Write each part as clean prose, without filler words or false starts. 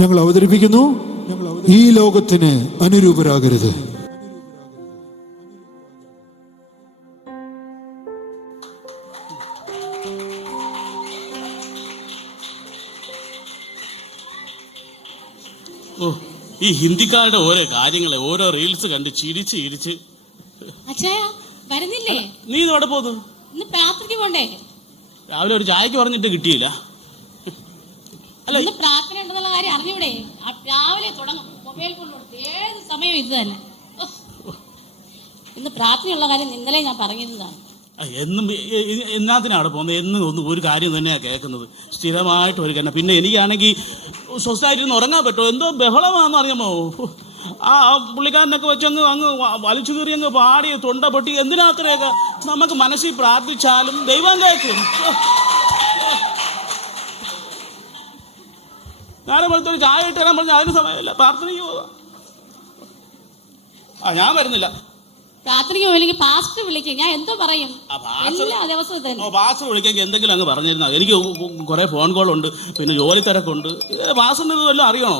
ഞങ്ങൾ അവതരിപ്പിക്കുന്നു, ഈ ലോകത്തിന് അനുരൂപരാകരുത്. ഓ, ഈ ഹിന്ദിക്കാരുടെ ഓരോ കാര്യങ്ങളെ ഓരോ റീൽസ് കണ്ട് ചിരിച്ച് ചിരിച്ച്. വരുന്നില്ലേ? നീ ഇതോടെ പോന്നു? ഇന്ന് പ്രാർത്ഥനയ്ക്ക് പോണ്ടേ? രാവിലെ ഒരു ചായക്ക് പറഞ്ഞിട്ട് കിട്ടിയില്ല. അല്ല, ഇന്ന് പ്രാർത്ഥന ഉണ്ടെന്നുള്ള കാര്യം അറിഞ്ഞൂടെ? രാവിലെ തുടങ്ങും, മൊബൈൽ കൊണ്ടുകൊടുത്ത് ഏത് സമയവും ഇത് തന്നെ. ഇന്ന് പ്രാർത്ഥനയുള്ള കാര്യം ഇന്നലെ ഞാൻ പറഞ്ഞിരുന്നതാണ്. എന്നും എന്നാത്തിനാണ് അവിടെ പോകുന്നത്? എന്നും ഒന്നും ഒരു കാര്യം തന്നെയാണ് കേൾക്കുന്നത്, സ്ഥിരമായിട്ട് ഒരു തന്നെ. പിന്നെ എനിക്കാണെങ്കിൽ സ്വസ്ഥമായിട്ട് ഇരുന്ന് ഉറങ്ങാൻ പറ്റുമോ? എന്തോ ബഹളമാണെന്ന് അറിയാമോ? ആ പുള്ളിക്കാരനൊക്കെ വെച്ചങ്ങ് അങ്ങ് വലിച്ചു കീറി അങ്ങ് പാടി തൊണ്ട പൊട്ടി. എന്തിനാത്രയൊക്കെ? നമുക്ക് മനസ്സിൽ പ്രാർത്ഥിച്ചാലും ദൈവം കേൾക്കും. ഞാനും അടുത്തൊരു ചായ ഇട്ട് തരാൻ പറഞ്ഞാൽ അതിന് സമയമില്ല. പ്രാർത്ഥനയ്ക്ക് പോകാം. ഞാൻ വരുന്നില്ല. പ്രാർത്ഥനയ്ക്ക് പോയില്ലെങ്കിൽ പാസ്റ്റർ വിളിക്കും. ഞാൻ എന്തോ പറയും? പാസ്റ്റർ വിളിക്കെങ്കിൽ എന്തെങ്കിലും അങ്ങ് പറഞ്ഞിരുന്ന. എനിക്ക് കുറെ ഫോൺ കോൾ ഉണ്ട്, പിന്നെ ജോലി തിരക്കുണ്ട്. പാസ്റ്ററിന് ഇത് വല്ലതും അറിയണോ?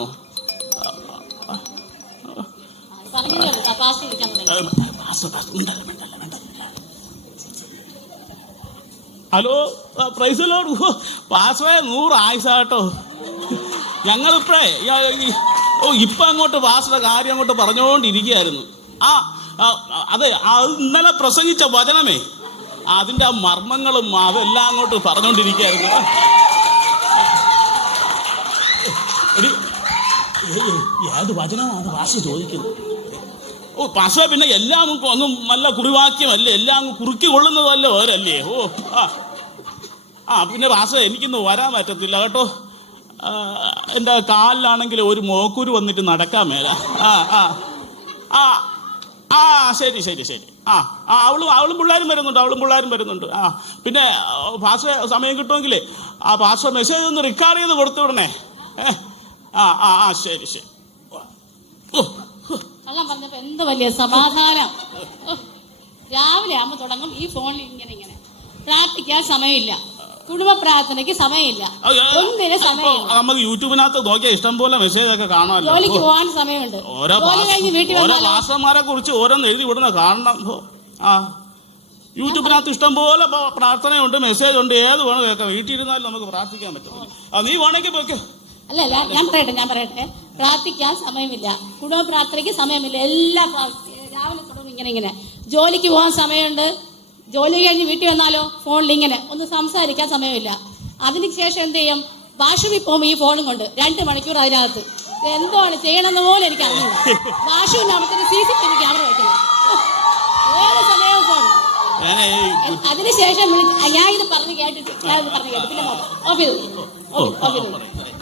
Hello, praise Lord. പാസ്റ്ററെ 100 ആയുസാട്ടോ. ഞങ്ങളിപ്പോഴേ ഇപ്പം അങ്ങോട്ട് പാസ്റ്ററുടെ കാര്യം അങ്ങോട്ട് പറഞ്ഞുകൊണ്ടിരിക്കുകയായിരുന്നു. അതെ, അത് ഇന്നലെ പ്രസംഗിച്ച വചനമേ, അതിൻ്റെ ആ മർമ്മങ്ങളും അതെല്ലാം അങ്ങോട്ട് പറഞ്ഞുകൊണ്ടിരിക്കുകയായിരുന്നു. ഏത് വചനമാണ് പാസ്റ്റർ ചോദിക്കുന്നത്? ഓ പാസ്റ്റർ, പിന്നെ എല്ലാം ഒന്നും നല്ല കുറിവാക്യമല്ലേ, എല്ലാം അങ്ങ് കുറുക്കി കൊള്ളുന്നതല്ലേ ഓരല്ലേ? പിന്നെ പാസ്റ്റർ എനിക്കിന്ന് വരാൻ പറ്റത്തില്ല കേട്ടോ. എൻ്റെ കാലിലാണെങ്കിൽ ഒരു മോക്കൂര് വന്നിട്ട് നടക്കാൻ മേല. ശരി ശരി ശരി. അവളും പിള്ളേരും വരുന്നുണ്ട്. പിന്നെ പാസ്റ്റർ സമയം കിട്ടുമെങ്കിലേ പാസ്റ്റർ മെസ്സേജ് ഒന്ന് റെക്കോർഡ് ചെയ്ത് കൊടുത്തു വിടണേ. ശരി ശരി. പറഞ്ഞപ്പോ എന്ത് വലിയ സമാധാനം. രാവിലെ ആകുമ്പോൾ തുടങ്ങും ഈ ഫോണിൽ ഇങ്ങനെ പ്രാർത്ഥിക്കാൻ സമയമില്ല, കുടുംബ പ്രാർത്ഥനയ്ക്ക് സമയമില്ല, ഒന്നിനും സമയമില്ല. നമുക്ക് യൂട്യൂബിനകത്ത് നോക്കിയാൽ ഇഷ്ടം പോലെ മെസ്സേജ് ഒക്കെ കാണാമല്ലോ. ജോലിക്ക് പോകാൻ സമയമുണ്ട്. ഓരോ പാസ്റ്റർമാരെ കുറിച്ച് ഓരോന്ന് എഴുതി വിടുന്ന കാണണം. യൂട്യൂബിനകത്ത് ഇഷ്ടം പോലെ പ്രാർത്ഥനയുണ്ട്, മെസ്സേജ് ഉണ്ട്, ഏത് വേണം കേൾക്കാം. വീട്ടിൽ ഇരുന്നാലും നമുക്ക് പ്രാർത്ഥിക്കാൻ പറ്റും. നീ വേണമെങ്കിൽ പോയിക്കോ. അല്ല, ഞാൻ പറയട്ടെ. പ്രാർത്ഥിക്കാൻ സമയമില്ല, കുടുംബ പ്രാർത്ഥനയ്ക്ക് സമയമില്ല. എല്ലാ രാവിലെ തുടങ്ങും ഇങ്ങനെ. ജോലിക്ക് പോകാൻ സമയമുണ്ട്, ജോലി കഴിഞ്ഞ് വീട്ടിൽ വന്നാലോ ഫോണിൽ ഇങ്ങനെ ഒന്ന് സംസാരിക്കാൻ സമയമില്ല. അതിന് ശേഷം എന്ത് ചെയ്യും? വാഷ്റൂമിൽ പോകുമ്പോൾ ഈ ഫോണും കൊണ്ട് 2 മണിക്കൂർ അതിനകത്ത് എന്താണ് ചെയ്യണമെന്ന് പോലും എനിക്ക് അറിയില്ല. വാഷ്റൂമിനകത്തൊരു CCTV ക്യാമറ വെക്കണം, ഏത് സമയവും ഫോൺ. അതിനുശേഷം ഞാൻ ഇത് പറഞ്ഞു കേട്ടിട്ട് പിന്നെ ഓഫ് ചെയ്തു.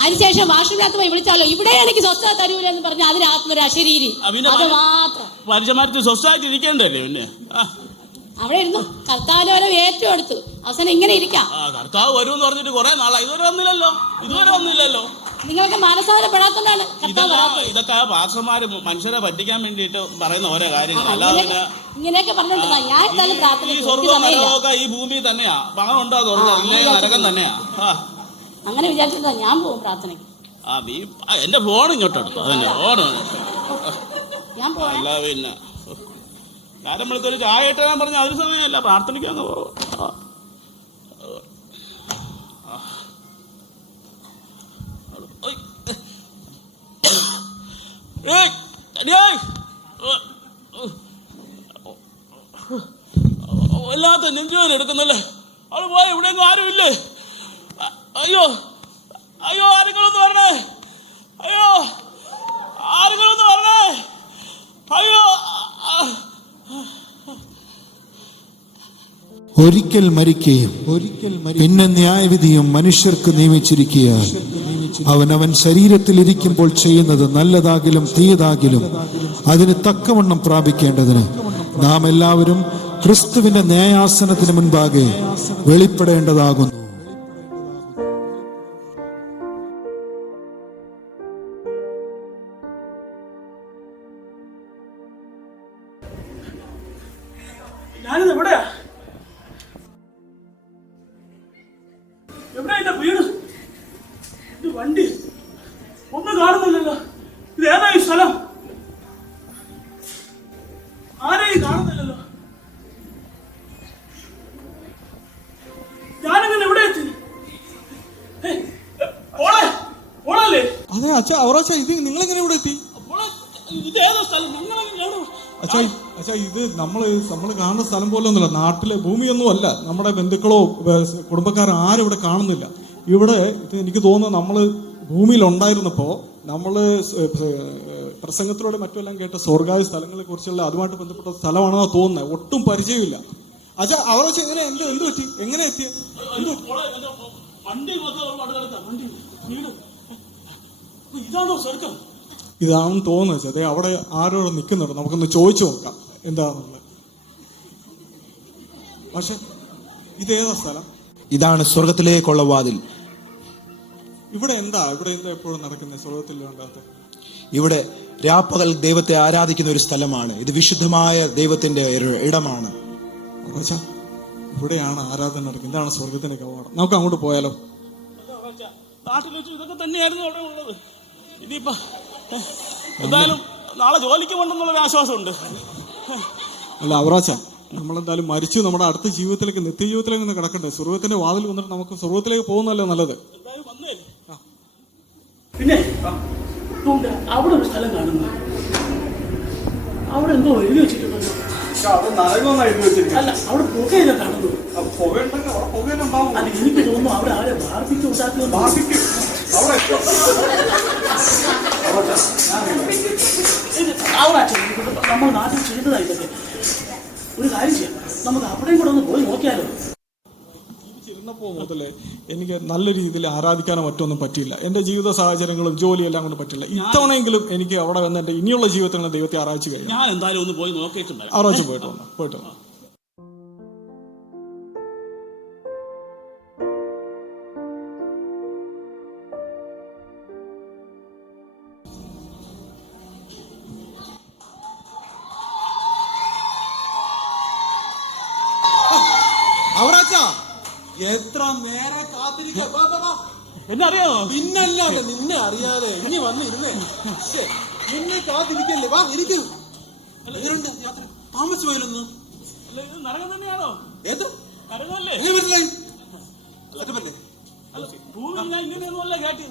അതിനുശേഷം വാഷ്റൂമിനകത്ത് പോയി വിളിച്ചാലോ ഇവിടെ എനിക്ക് സ്വസ്ഥത തരൂല എന്ന് പറഞ്ഞാൽ അതിനകത്തൊരു അശരീരി. അത് മാത്രം സ്വസ്ഥമായിട്ട് ഇരിക്കേണ്ടല്ലേ. പിന്നെ അവിടെ ഇരുന്നു കർത്താവിനെ വരെ ഏറ്റെടുത്തു. അവസാനം ഇങ്ങനെ ഇരിക്കാം. കർത്താവ് വരുമെന്ന് പറഞ്ഞിട്ട് കുറെ നാളായി, ഇതുവരെ വന്നില്ലല്ലോ. നിങ്ങൾക്ക് മാനസാന്തരപ്പെടാത്തോണ്ടാണ് ഇതൊക്കെ പാസ്റ്റർമാര് മനുഷ്യരെ പറ്റിക്കാൻ വേണ്ടിയിട്ട് പറയുന്ന ഓരോ കാര്യങ്ങൾ. ഇങ്ങനെയൊക്കെ പറഞ്ഞിട്ടുണ്ടാ. ഞാൻ എന്തായാലും പ്രാർത്ഥന, ഈ സ്വർഗ്ഗവും നരകമൊക്കെ ഈ ഭൂമി തന്നെയാ. പണം ഉണ്ടോ സ്വർഗ്ഗം, ഇല്ലേ നരകം തന്നെയാ. അങ്ങനെ വിചാരിച്ചിട്ടാ ഞാൻ പോകും പ്രാർത്ഥനയ്ക്ക്. നീ എന്റെ ഫോൺ ഇങ്ങോട്ട് എടുത്തു. അതന്നെ ഫോണാണ്. ഞാൻ പോകാം. പിന്നെ കാര്യം വിളിച്ചൊരു ചായ ഇട്ട് ഞാൻ പറഞ്ഞ അതിന് സമയമല്ല, പ്രാർത്ഥനയ്ക്ക് അങ്ങ് പോകും. വല്ലാത്ത നെഞ്ചുവേദന എടുക്കുന്നല്ലേ. അവള് പോയ ഇവിടെയൊന്നും ആരുമില്ലേ? അയ്യോ ആരെങ്കിലൊന്ന് വരണേ. ആരെങ്കിലൊന്ന് വരണേ. ഒരിക്കൽ മരിക്കുകയും പിന്നെ ന്യായവിധിയും മനുഷ്യർക്ക് നിയമിച്ചിരിക്കുകയാൽ അവനവൻ ശരീരത്തിൽ ഇരിക്കുമ്പോൾ ചെയ്യുന്നത് നല്ലതാകിലും തീയതാകിലും അതിന് തക്കവണ്ണം പ്രാപിക്കേണ്ടതിന് നാം എല്ലാവരും ക്രിസ്തുവിന്റെ ന്യായാസനത്തിന് മുൻപാകെ വെളിപ്പെടേണ്ടതാകുന്നു. ഞാനിത് എവിടെയാ? എന്റെ വീട്, വണ്ടി ഒന്നും കാണുന്നില്ലല്ലോ. ഇത് ഏതാ ഈ സ്ഥലം? ആരെയും കാണുന്നില്ലല്ലോ. ഞാനിങ്ങനെ എവിടെ എത്തി? ഓളല്ലേ? അതെ അച്ഛാ, അവറാച്ച ഇത് നിങ്ങളെങ്ങനെ ഇവിടെ എത്തി? ഇത് ഏതോ സ്ഥലം? അച്ഛാ ഇത് നമ്മള് കാണുന്ന സ്ഥലം പോലെ ഒന്നുമില്ല, നാട്ടിലെ ഭൂമിയൊന്നും അല്ല. നമ്മുടെ ബന്ധുക്കളോ കുടുംബക്കാരോ ആരും ഇവിടെ കാണുന്നില്ല. ഇവിടെ ഇത് എനിക്ക് തോന്നുന്നു നമ്മള് ഭൂമിയിൽ ഉണ്ടായിരുന്നപ്പോ നമ്മള് പ്രസംഗത്തിലൂടെ മറ്റുമെല്ലാം കേട്ട സ്വർഗാദി സ്ഥലങ്ങളെ കുറിച്ചുള്ള അതുമായിട്ട് ബന്ധപ്പെട്ട സ്ഥലമാണെന്നാ തോന്നുന്നത്. ഒട്ടും പരിചയമില്ല. അച്ഛാ അവറാച്ച എങ്ങനെ എന്ത് പറ്റി? എങ്ങനെ എത്തിയ? ഇതാണോ സ്വർഗം? ഇതാണെന്ന് തോന്നുന്നത്. അതെ, അവിടെ ആരോട് നിൽക്കുന്നുണ്ട്, നമുക്കൊന്ന് ചോദിച്ചു നോക്കാം എന്താണെന്നുള്ളത്. പക്ഷെ ഇതേതാ സ്ഥലം? ഇതാണ് സ്വർഗത്തിലേക്കുള്ള വാതിൽ. ഇവിടെ എന്താ എപ്പോഴും നടക്കുന്നത്? സ്വർഗത്തിൽ വേണ്ടാത്ത ഇവിടെ രാപ്പകൽ ദൈവത്തെ ആരാധിക്കുന്ന ഒരു സ്ഥലമാണ്. ഇത് വിശുദ്ധമായ ദൈവത്തിന്റെ ഒരു ഇടമാണ്. ഇവിടെയാണ് ആരാധന നടക്കുന്നത്. ഇതാണ് സ്വർഗത്തിന്റെ കവാടം. നമുക്ക് അങ്ങോട്ട് പോയാലോ? നാട്ടിൽ വെച്ചു ഇതൊക്കെ തന്നെയായിരുന്നു അവിടെ ഉള്ളത്. ഇനിയിപ്പോ എന്തായാലും നാളെ ജോലിക്ക് പോകണമെന്നുള്ളൊരു ആശ്വാസമുണ്ട്. അല്ല അവറാച്ച, നമ്മളെന്തായാലും മരിച്ചു, നമ്മുടെ അടുത്ത ജീവിതത്തിലേക്ക് നിത്യജീവിതത്തിലേക്ക് ഒന്ന് കിടക്കണ്ടേ? സ്വർഗത്തിന്റെ വാതിൽ വന്നിട്ട് നമുക്ക് സ്വർഗത്തിലേക്ക് പോകുന്നല്ലോ നല്ലത്. എന്തായാലും വന്നേ. പിന്നെ അവിടെ ഒരു സ്ഥലം കാണുന്നു. അവിടെ എന്തോ എഴുതി വെച്ചിട്ടുണ്ടല്ലോ. അല്ല, അവിടെ പുകയൊക്കെ കാണുന്നു. അല്ല, എനിക്ക് തോന്നുന്നു അവിടെ ആരെ ബാർബിക്യൂ ഉണ്ടാക്കുന്നുണ്ട്. നമ്മൾ നാട്ടിൽ ചെയ്തതായിട്ടൊക്കെ ഒരു കാര്യം ചെയ്യാം, നമുക്ക് അവിടെയും കൂടെ ഒന്ന് പോയി നോക്കിയാലോ. ജീവിച്ചിരുന്നപ്പോ മുതലേ എനിക്ക് നല്ല രീതിയിൽ ആരാധിക്കാനോ മറ്റൊന്നും പറ്റിയില്ല. എന്റെ ജീവിത സാഹചര്യങ്ങളും ജോലിയെല്ലാം കൊണ്ട് പറ്റില്ല. ഇത്തവണയെങ്കിലും എനിക്ക് അവിടെ വന്ന് എന്റെ ഇനിയുള്ള ജീവിതത്തിൽ ദൈവത്തെ ആരാധിച്ചു കഴിഞ്ഞു. ഞാൻ എന്തായാലും ഒന്ന് പോയി നോക്കിയിട്ടുണ്ട്. ആരാധിച്ചു പോയിട്ട് വന്നു. എത്ര നേരെ കാത്തിരിക്കാ? എന്നെ അറിയാമോ? പിന്നല്ലാതെ നിന്നെ അറിയാതെ ഇനി വന്നിരുന്നേ. നിന്നെ കാത്തിരിക്കല്ലേ? വാ ഇരിക്കൂ. എങ്ങനെയുണ്ട് യാത്ര? താമസിച്ചു പോയാലൊന്നും? ഇത് നരകം തന്നെയാണോ? ഏത് നരകമല്ലേ? എങ്ങനെ മനസ്സിലായി? അല്ലേ ഭൂമി ഞാൻ ഇങ്ങനെയൊന്നും അല്ല കേട്ടി.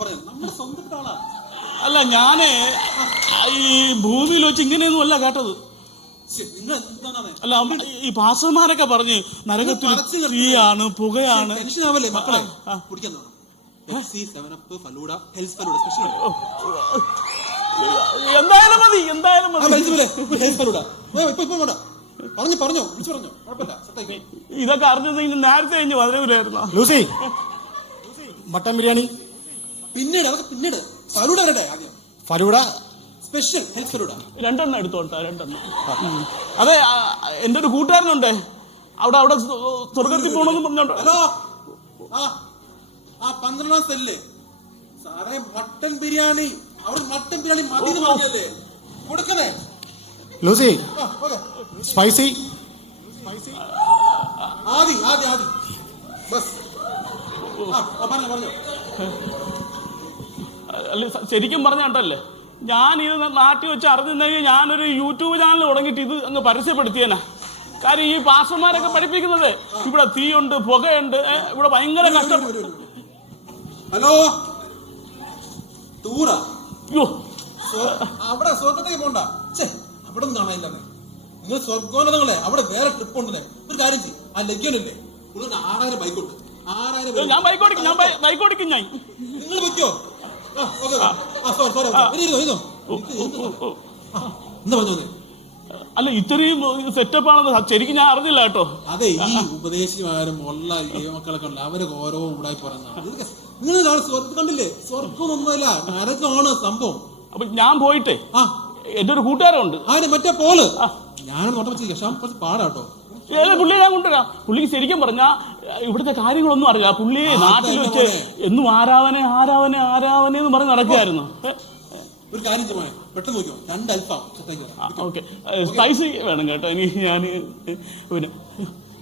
പറയാം, നമ്മുടെ സ്വന്തം ആളാ. അല്ല, ഞാന് ഈ ഭൂമിയിൽ വെച്ച് ഇങ്ങനെയൊന്നും അല്ല കേട്ടത്. അല്ല, ഈ പാസ്റ്റർമാരൊക്കെ പറഞ്ഞ് നരകത്തിൽ തീയാണ്, പുകയാണ്. ടെൻഷനാവല്ലേ മക്കളെ? എന്തായാലും മതി, എന്തായാലും മതി. ഇതൊക്കെ അറിഞ്ഞെങ്കിൽ നേരത്തെ കഴിഞ്ഞ് വരവില്ലായിരുന്നു. ലൂസി, മട്ടൻ ബിരിയാണി പിന്നീട് ഫലൂഡ വരട്ടെ. ആദ്യം ഫലൂഡ സ്പെഷ്യൽ ഹെൽത്ത് ഫലൂഡ രണ്ടെണ്ണം എടുത്തോട്ടെ, രണ്ടെണ്ണം. അതെ, എന്റെ ഒരു കൂട്ടുകാരനുണ്ട് അവിടെ സ്വർഗത്തിൽ പോകണമെന്ന് പറഞ്ഞോണ്ട്. ഹലോ, ആ 12 സെല്ലേ സാറേ, മട്ടൻ ബിരിയാണി. അവിടെ മട്ടൻ ബിരിയാണി മതി പറഞ്ഞല്ലേ കൊടുക്കണേ. ലൂസി, സ്പൈസി ആദി ബസ്. പറഞ്ഞോ. ശരിക്കും പറഞ്ഞോണ്ടല്ലേ, ഞാൻ ഇത് നാട്ടിൽ വെച്ച് അറിഞ്ഞിരുന്നെങ്കിൽ ഞാനൊരു യൂട്യൂബ് ചാനൽ തുടങ്ങിയിട്ട് ഇത് അങ്ങ് പരസ്യപ്പെടുത്തിയേനെ. കാര്യം ഈ പാസ്റ്റർമാരൊക്കെ പഠിപ്പിക്കുന്നത് ഇവിടെ തീയുണ്ട്, പുകയുണ്ട്, ഇവിടെ ഭയങ്കര കഷ്ടം. ഹലോ, ടൂറാ? അയ്യോ, അവിടെ സ്വർഗത്തേക്ക് പോണ്ട. അവിടെ ഒന്നും കാണാനില്ല. നിങ്ങൾ സ്വർഗോന്നതങ്ങളെ അവിടെ വേറെ ട്രിപ്പ് ഉണ്ടല്ലേ. ഒരു കാര്യം ചെയ്യും, ആ ലഗ്യനല്ലേ 6000 ബൈക്കുണ്ട്. 6000. ഞാൻ ബൈക്ക് ഓടിക്കും. ഞാൻ നിങ്ങൾ വെക്കോ? എന്താ പറഞ്ഞു? അല്ല, ഇത്രയും സെറ്റപ്പ് ആണെന്ന് ശരിക്കും ഞാൻ അറിഞ്ഞില്ല കേട്ടോ. അതെ, ഈ ഉപദേശിമാരും ഉള്ള ദൈവമക്കളൊക്കെ ഉണ്ട്, അവര് ഓരോ ഉണ്ടായി പറയുന്നതാണ്. നിങ്ങൾ സ്വർഗം കണ്ടില്ലേ? സ്വർഗം ഒന്നുമല്ല, നരകമാണ് സംഭവം. അപ്പൊ ഞാൻ പോയിട്ടേ എന്റെ ഒരു കൂട്ടുകാരുണ്ട്, ആര് മറ്റേ പോള്. ഞാനും നോട്ടം വെച്ചില്ല, പക്ഷെ കുറച്ച് പാടാട്ടോ. പുള്ളിയെ ഞാൻ കൊണ്ടുവരാം. പുള്ളിക്ക് ശരിക്കും പറഞ്ഞാ ഇവിടുത്തെ കാര്യങ്ങളൊന്നും അറിയില്ല. പുള്ളി നാട്ടിൽ വെച്ച് എന്നും ആരാധന എന്ന് പറഞ്ഞ് നടക്കുകയായിരുന്നു. ഒരു കാര്യം ചെയ്യാം, പെട്ടെന്ന് നോക്കിയോ, 2 അൽഫാം. ഓക്കെ, സ്പൈസി വേണം കേട്ടോ. ഇനി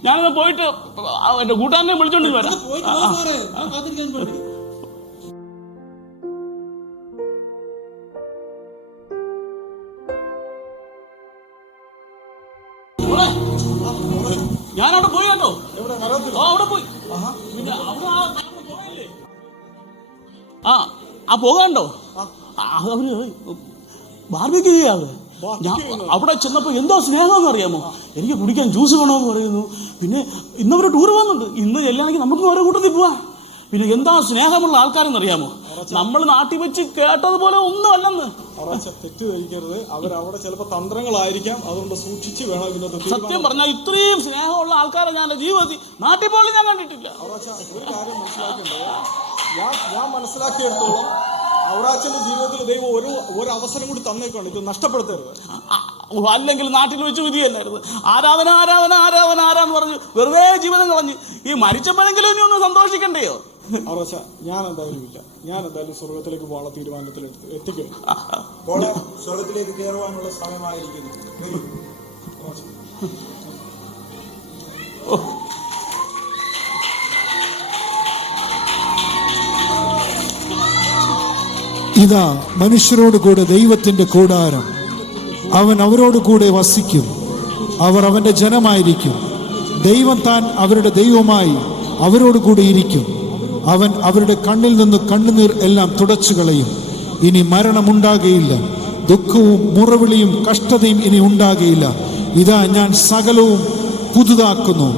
ഞാനത് പോയിട്ട് എന്റെ കൂട്ടുകാരനെ വിളിച്ചോണ്ട് വരാം. ഞാനവിടെ പോയി കേട്ടോ. അവിടെ പോയി. പിന്നെ അവിടെ പോകാണ്ടോ അവര് ബാർബിക്യൂ ചെയ്യാറ്. ഞാൻ അവിടെ ചെന്നപ്പോൾ എന്തോ സ്നേഹമെന്ന് അറിയാമോ. എനിക്ക് കുടിക്കാൻ ജ്യൂസ് വേണമെന്ന് പറയുന്നു. പിന്നെ ഇന്നവര് ടൂർ പോകുന്നുണ്ട്. ഇന്ന് ചെല്ലാണെങ്കിൽ നമുക്ക് ഓരോ കൂട്ടത്തിൽ പോവാ. പിന്നെ എന്താ സ്നേഹമുള്ള ആൾക്കാരെന്ന് അറിയാമോ. നമ്മൾ നാട്ടിൽ വെച്ച് കേട്ടതുപോലെ ഒന്നും അല്ലെന്ന്. തെറ്റിദ്ധരിക്കരുത്, അവരവിടെ ചിലപ്പോൾ തന്ത്രങ്ങളായിരിക്കാം. അതുകൊണ്ട് സൂക്ഷിച്ച് വേണം ഇതിനകത്ത്. സത്യം പറഞ്ഞാൽ ഇത്രയും സ്നേഹമുള്ള ആൾക്കാരെ ഞാൻ ജീവിതത്തിൽ നാട്ടിൽ പോലും ഞാൻ കണ്ടിട്ടില്ല. ഒരു കാര്യം മനസ്സിലാക്കേണ്ടത്, ഞാൻ മനസ്സിലാക്കിയെടുത്തോളം അവറാച്ചന്റെ ജീവിതത്തിൽ ദൈവം ഒരു അവസരം കൂടി തന്നേക്കാണ്. ഇത് നഷ്ടപ്പെടുത്തരുത്. അല്ലെങ്കിൽ നാട്ടിൽ വെച്ച് വിധിയല്ലായിരുന്നു. ആരാധന ആരാധന ആരാധന ആരാന്ന് പറഞ്ഞു വെറുതെ ജീവിതം കളഞ്ഞ് ഈ മരിച്ചപ്പോഴെങ്കിലും ഇനി ഒന്ന് സന്തോഷിക്കണ്ടയോ. അവറാച്ച ഞാൻ എന്തായാലും സ്വർഗത്തിലേക്ക് പോകാനുള്ള തീരുമാനത്തിൽ എത്തിക്കും. സ്വർഗത്തിലേക്ക് കയറുവാനുള്ള സമയമായിരിക്കുന്നു. ഇതാ മനുഷ്യരോട് കൂടെ ദൈവത്തിന്റെ കൂടാരം. അവൻ അവരോട് കൂടെ വസിക്കും. അവർ അവന്റെ ജനമായിരിക്കും. ദൈവം താൻ അവരുടെ ദൈവമായി അവരോട് കൂടെ ഇരിക്കും. അവൻ അവരുടെ കണ്ണിൽ നിന്ന് കണ്ണുനീർ എല്ലാം തുടച്ചു കളയും. ഇനി മരണമുണ്ടാകുകയില്ല. ദുഃഖവും മുറവിളിയും കഷ്ടതയും ഇനി ഉണ്ടാകുകയില്ല. ഇതാ ഞാൻ സകലവും പുതുതാക്കുന്നു.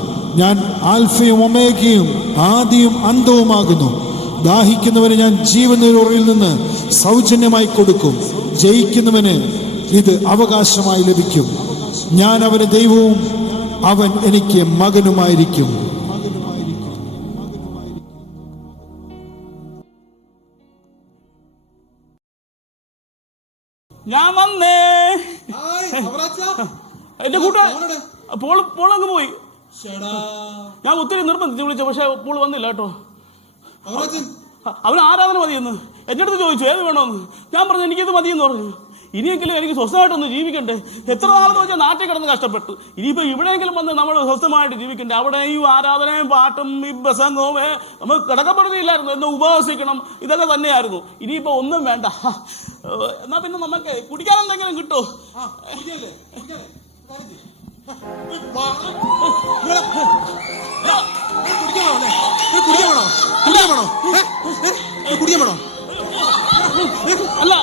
ഞാൻ ആൽഫയും ഒമേഗയും ആദിയും അന്തവുമാകുന്നു. ദാഹിക്കുന്നവന് ഞാൻ ജീവനുറവിൽ നിന്ന് സൗജന്യമായി കൊടുക്കും. ജയിക്കുന്നവന് ഇത് അവകാശമായി ലഭിക്കും. ഞാൻ അവന് ദൈവവും അവൻ എനിക്ക് മകനുമായിരിക്കും. ഞാൻ വന്നേ. എന്റെ കൂട്ടുകാർ പോളങ്ങ് പോയി. ഞാൻ ഒത്തിരി നിർബന്ധിച്ച് വിളിച്ചു, പക്ഷെ പോള് വന്നില്ല കേട്ടോ. അവന് ആരാധന മതിയെന്ന് എൻ്റെ അടുത്ത് ചോദിച്ചു ഏത് വേണമെന്ന്. ഞാൻ പറഞ്ഞു എനിക്കിത് മതിയെന്ന് പറഞ്ഞു. ഇനിയെങ്കിലും എനിക്ക് സ്വസ്ഥമായിട്ടൊന്ന് ജീവിക്കണ്ടേ. എത്ര നാളെന്ന് വെച്ചാൽ നാട്ടിൽ കിടന്ന് കഷ്ടപ്പെട്ടു. ഇനിയിപ്പോൾ ഇവിടെയെങ്കിലും വന്ന് നമ്മൾ സ്വസ്ഥമായിട്ട് ജീവിക്കണ്ടേ. അവിടെയും ആരാധനയും പാട്ടും ഈ പ്രസംഗവും നമുക്ക് കിടക്കപ്പെടുകയില്ലായിരുന്നു. എന്ന് ഉപവസിക്കണം, ഇതൊക്കെ തന്നെയായിരുന്നു. ഇനിയിപ്പോൾ ഒന്നും വേണ്ട. എന്നാ പിന്നെ നമുക്ക് കുടിക്കാൻ എന്തെങ്കിലും കിട്ടുമോ? അല്ല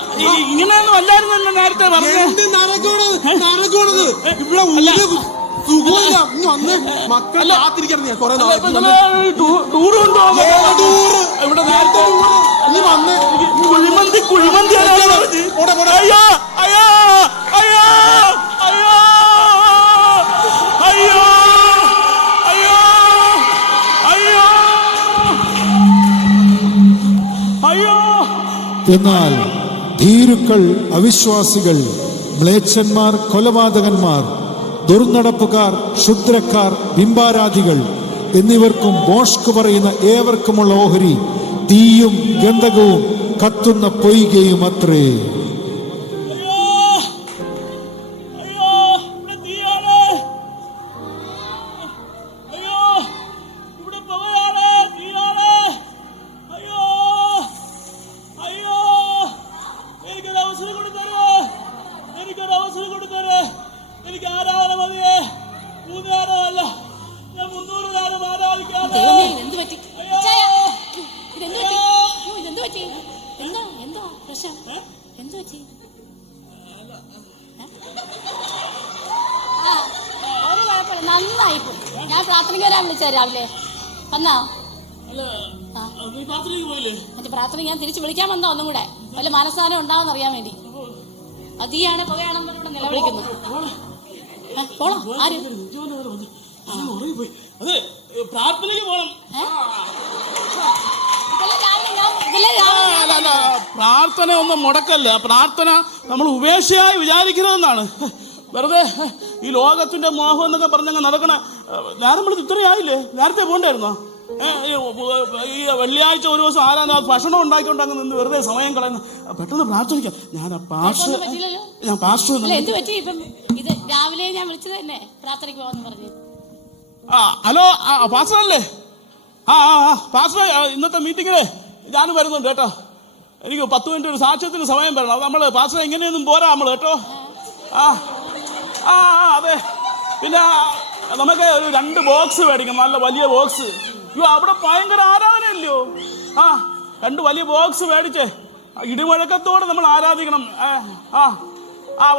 ഇങ്ങനെയൊന്നും അല്ലായിരുന്നല്ലോ നേരത്തെ പറഞ്ഞത്. മക്കളെ കാത്തിരിക്കണം. ഞാൻ കുറെ ടൂർ കൊണ്ടുപോകാൻ ഇവിടെ നേരത്തെ കുഴിമന്തി കുഴിമന്തി അയ്യോ അയ്യോ അയ്യോ അയ്യോ അയ്യോ അയ്യോ അയ്യോ അയ്യോ. എന്നാൽ ഭീരുക്കൾ, അവിശ്വാസികൾ, മ്ലേച്ഛന്മാർ, കൊലപാതകന്മാർ, ദുർനടപ്പുകാർ, ക്ഷുദ്രക്കാർ, ബിംബാരാധികൾ എന്നിവർക്കും ബോഷ്ക് പറയുന്ന ഏവർക്കുമുള്ള ഓഹരി തീയും ഗന്ധകവും കത്തുന്ന പൊയ്കയും അത്രേ. എനിക്ക് ആരാധന മതിയേ. 3 നേരമല്ല, ഞാൻ 300 നേരം ആരാധിക്കാം. നന്നായിപ്പോയി. ഞാൻ പ്രാർത്ഥനയ്ക്ക് വരാൻ വിളിച്ച രാവിലെ വന്നോ? മറ്റേ പ്രാർത്ഥന ഞാൻ തിരിച്ച് വിളിക്കാൻ വന്നോ ഒന്നും കൂടെ വല്ല മനസ്സാനം ഉണ്ടാവും അറിയാൻ വേണ്ടി. അതിയാണ് പുകയാണെന്ന് ഇവിടെ നിലവിളിക്കുന്നു. പോണം ആര് പ്രാർത്ഥനയ്ക്ക് പോണം. പ്രാർത്ഥന ഒന്നും മുടക്കല്ല. പ്രാർത്ഥന നമ്മൾ ഉപേക്ഷയായി വിചാരിക്കരുതെന്നാണ്. വെറുതെ ഈ ലോകത്തിന്റെ മോഹം എന്നൊക്കെ പറഞ്ഞങ്ങ് നടക്കണ നേരം വിളിച്ച് ഇത്രയായില്ലേ? നേരത്തെ പോകണ്ടായിരുന്നോ? ഈ വെള്ളിയാഴ്ച ഒരു ദിവസം ആരാ ഭക്ഷണം ഉണ്ടാക്കിക്കൊണ്ട് അങ്ങ് നിന്ന് വെറുതെ സമയം കളയുന്ന. പെട്ടെന്ന് പ്രാർത്ഥിക്കാം. ഞാൻ പാസ്റ്റർ രാവിലെ ഞാൻ വിളിച്ചത് തന്നെ പ്രാർത്ഥനയ്ക്ക് പോകാന്ന് പറഞ്ഞു. ഹലോ പാസ്റ്റർ അല്ലേ? പാസ്റ്റർ ഇന്നത്തെ മീറ്റിങ്ങിന് ഞാൻ വരുന്നുണ്ട് കേട്ടോ. എനിക്ക് 10 മിനിറ്റ് ഒരു സാക്ഷ്യത്തിന് സമയം വരണം. നമ്മൾ പാസ്റ്റർ ഇങ്ങനെയൊന്നും പോരാ നമ്മൾ കേട്ടോ. അതെ. പിന്നെ നമുക്ക് ഒരു 2 ബോക്സ് മേടിക്കണം, നല്ല വലിയ ബോക്സ്. അയ്യോ അവിടെ ഭയങ്കര ആരാധനയല്ലയോ. 2 വലിയ ബോക്സ് മേടിച്ചേ ഇടിമുഴക്കത്തോടെ നമ്മൾ ആരാധിക്കണം.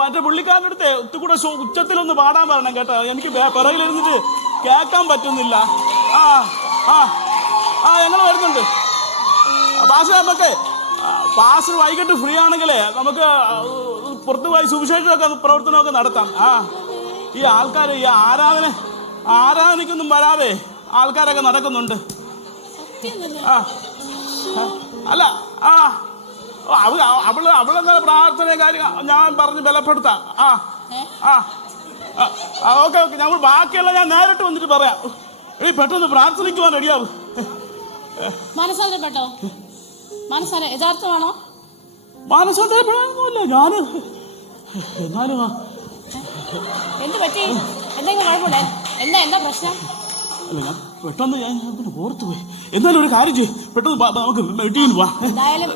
മറ്റേ പുള്ളിക്കാരൻ്റെ അടുത്ത് ഒത്തുകൂടെ ഉച്ചത്തിലൊന്ന് പാടാൻ പറയണം കേട്ടോ. എനിക്ക് പിറകിലിരുന്നിട്ട് കേൾക്കാൻ പറ്റുന്നില്ല. ഞങ്ങൾ വരുന്നുണ്ട് പാസ്റ്റർ. നമുക്ക് പാസ്റ്റർ വൈകിട്ട് ഫ്രീ ആണെങ്കിലേ നമുക്ക് പുറത്തു പോയി സുവിശേഷമൊക്കെ പ്രവർത്തനമൊക്കെ നടത്താം. ഈ ആൾക്കാർ ഈ ആരാധനയ്ക്കൊന്നും വരാതെ ആൾക്കാരൊക്കെ നടക്കുന്നുണ്ട്. അല്ല അവളെന്താ പ്രാർത്ഥന കാര്യം ഞാൻ പറഞ്ഞ് ബലപ്പെടുത്താം. ഓക്കെ ഞങ്ങൾ ബാക്കിയുള്ള ഞാൻ നേരിട്ട് വന്നിട്ട് പറയാം. പെട്ടെന്ന് പ്രാർത്ഥനയ്ക്കുവാൻ റെഡിയാവും. മനസ്സാന്തരപ്പെട്ടോ? യഥാർത്ഥമാണോ? മാനസാന്തരപ്പെടാനൊന്നുമില്ല ഞാൻ. എന്നാലും എന്ത് പറ്റി? എന്തെങ്കിലും കുഴപ്പമുണ്ടേ? എന്താ പ്രശ്നം? അല്ല ഞാൻ പെട്ടെന്ന് ഞാൻ ഓർത്തു പോയി. എന്നാലും ഒരു കാര്യം ചെയ്യും, പെട്ടെന്ന് നമുക്ക് വെട്ടിയിൽ പോവാം. എന്തായാലും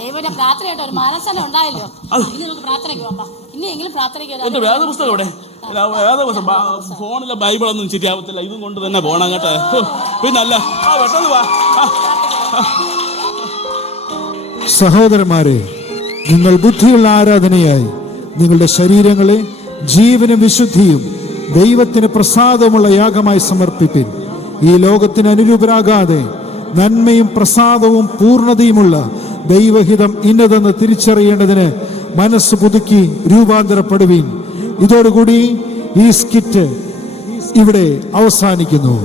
ദൈവന്റെ പ്രാർത്ഥനയായിട്ട് ഒരു മാനസാന്തരം ഉണ്ടായല്ലോ. ഇനി നമുക്ക് പ്രാർത്ഥനയ്ക്ക് പോകാം. ഇനിയെങ്കിലും പ്രാർത്ഥനയ്ക്ക്. എന്റെ വേദപുസ്തകം ഇവിടെ, വേദപുസ്തകം ഫോണിലെ ബൈബിളൊന്നും ശരിയാവത്തില്ല. ഇതും കൊണ്ട് തന്നെ പോണം കേട്ടോ. പിന്നല്ല പെട്ടെന്ന് വാ. സഹോദരന്മാരെ, നിങ്ങൾ ബുദ്ധിയുള്ള ആരാധനയായി നിങ്ങളുടെ ശരീരങ്ങളെ ജീവനും വിശുദ്ധിയും ദൈവത്തിന് പ്രസാദമുള്ള യാഗമായി സമർപ്പിപ്പിൻ. ഈ ലോകത്തിന് അനുരൂപരാകാതെ നന്മയും പ്രസാദവും പൂർണ്ണതയുമുള്ള ദൈവഹിതം ഇന്നതെന്ന് തിരിച്ചറിയേണ്ടതിന് മനസ്സ് പുതുക്കി രൂപാന്തരപ്പെടുവീൻ. ഇതോടുകൂടി ഈ സ്കിറ്റ് ഇവിടെ അവസാനിക്കുന്നു.